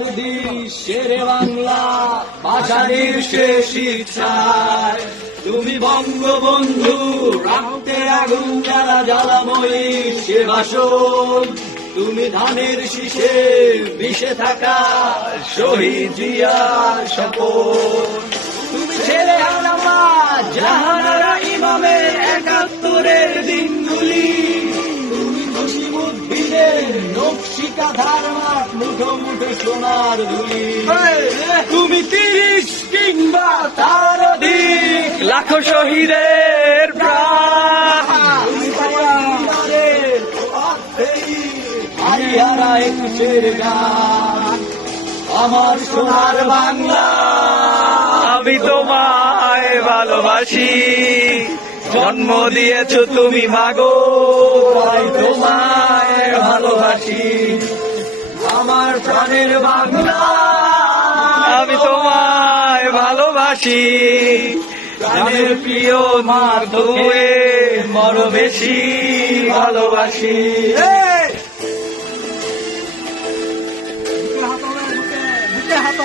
আমার দেশ শেরে বাংলা, ভাষার শেষ ইচ্ছায় তুমি বঙ্গবন্ধু, রক্তের আগুন যারা জ্বালাময়ী সে বাসন। তুমি ধানের শীষে মিশে থাকা শহীদ জিয়ার শপথ। তুমি ছেলে হারামা জাহানারা ইমামের ৭১-এর দিনগুলি। তুমি নসিমুদ্দিনের নকশিকাঁথার মাঠ, মুঠো মুঠো সোনার ধুলি। তুমি ৩০ কিংবা তার অধিক লাখো শহীদের প্রাণ। হারিহারা ২১-এর গান, আমার সোনার বাংলা, আমি তোমায় ভালোবাসি। জন্ম দিয়েছ তুমি মাগো, তাই তোমায় ভালোবাসি। আমার প্রাণের বাংলা, আমি তোমায় ভালোবাসি। প্রাণের প্রিয় মার তোকে বড় বেশি ভালোবাসি। বুকে হাত